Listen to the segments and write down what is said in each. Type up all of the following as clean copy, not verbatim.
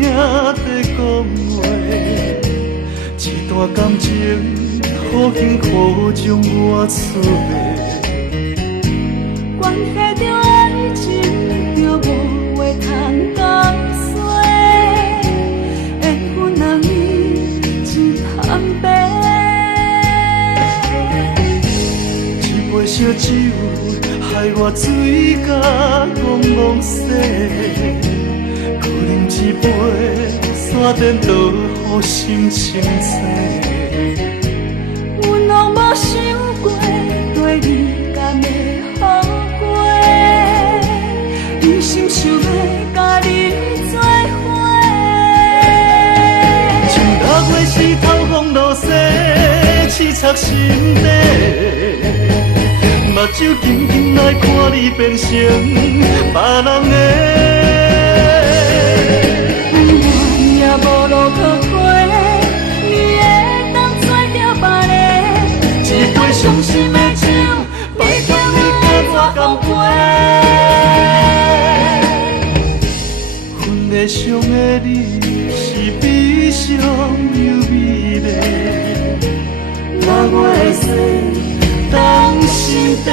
在讲话，一段感情好幸苦将我出卖。关系着爱情，就无话通讲说，缘分若你一摊白。一杯烧酒，害我醉甲戆戆洗。搁饮一杯，山顶倒予心清静。阮拢无想过对你敢会后悔，一心想要甲你做伙。像六月时透风落雪，刺插心底。目睭紧紧来看你变成别人的。不愿也无路可退，你会当做着别个，一杯伤心的酒，要叫你过我甘陪。阮在想的你是比上又美丽，若我会使当心底。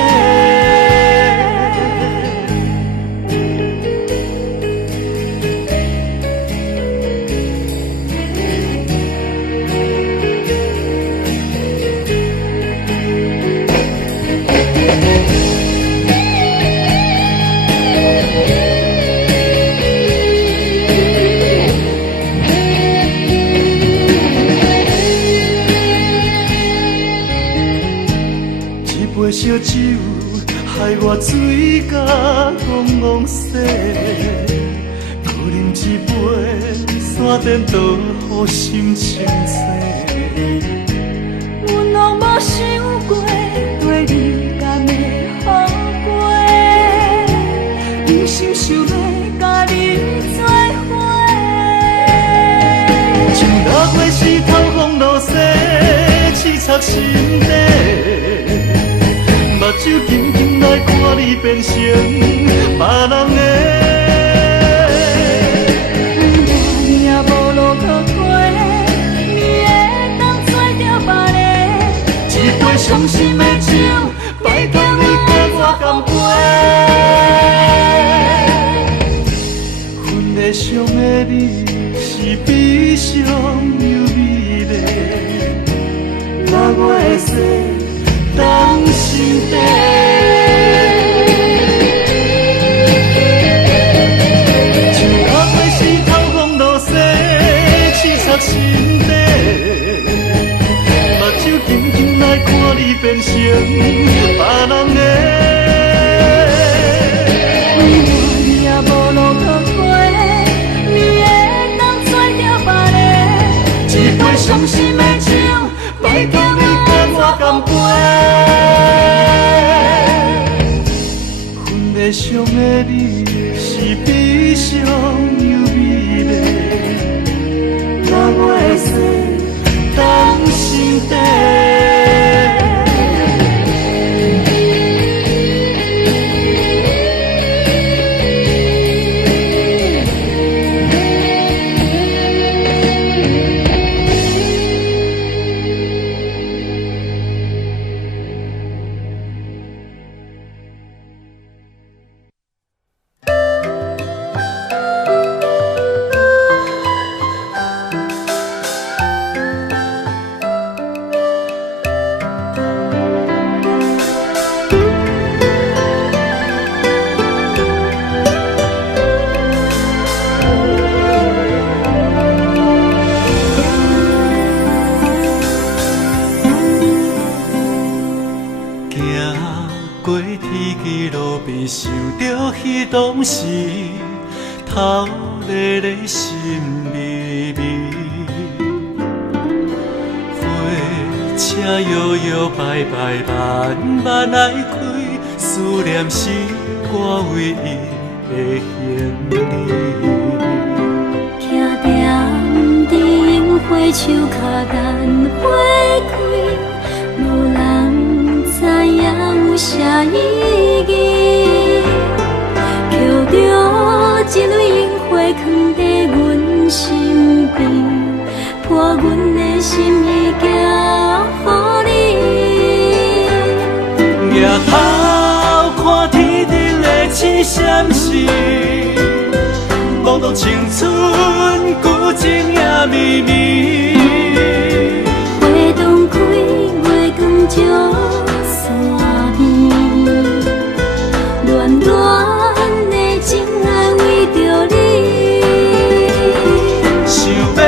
烧酒，害我醉甲戆戆洗。搁饮一杯，山顶倒予心清静。阮拢无想过对你敢会后悔，一心想要甲你做伙。像六月时透风落雪，刺插心底。目睭紧紧来看你变成别人的。不愿也无路可退，你会当做着别个，一杯伤心的酒，要叫你过我甘陪。阮在想的你是比上又美丽，若我会使当心底。像六月时透风落雪，刺插心底。目睭紧紧来看你变成别人的。不愿也无路可退，你会当做着别个，一杯伤心的酒，要叫你过我甘陪。阮在想的你是比上又美丽，若我会使当心底。当时头热热心微微，火车摇摇摆摆慢慢来开，思念是我唯一的行李。徛踮伫樱花树脚等花开，无人知影有啥意义。捡着一蕊樱花放在阮到青春旧情也绵绵。花洞开，月光照山边，暖暖的情爱为着你，想要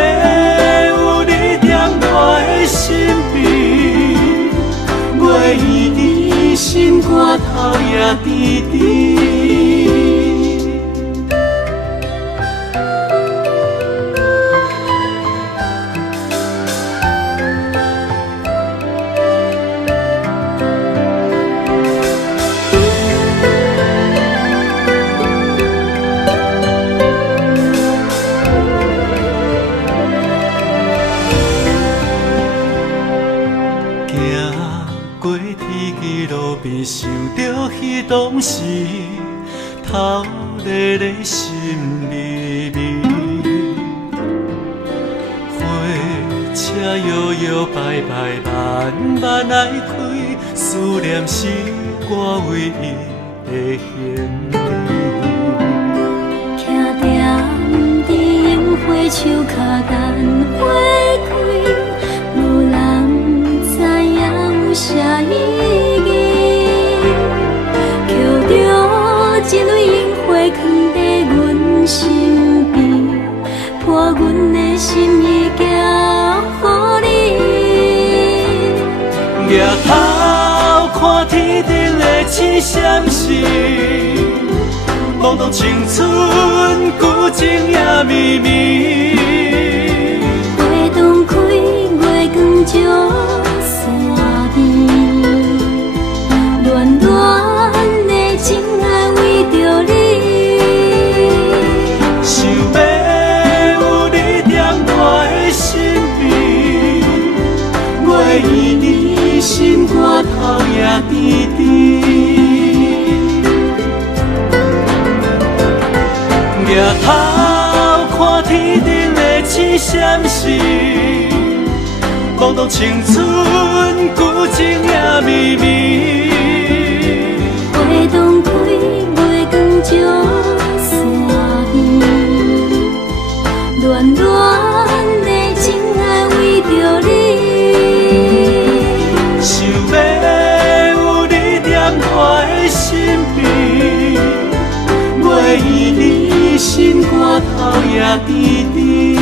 有你踮我的身边，月圆圆心肝头也甜甜。过天际路边，想着彼当时，头热热心微微。火车摇摇摆摆，慢慢来开，思念是我唯一的旋律。徛踮伫樱花树脚，等花开，无人知影有啥意义。捡着一蕊樱花放在阮身边，破阮的心意寄予你。抬头看天顶的星闪烁，望到青春旧情也绵绵。花洞开，月光照山边，暖暖的情爱为着你，想要有你踮我的身边，月圆圆心肝头也甜甜。抬头看天顶的星闪烁，望到青春旧情也绵绵。花洞开，月光照山边，暖暖的情爱为着你，想要有你踮我的身边，月圆圆心肝头也甜甜。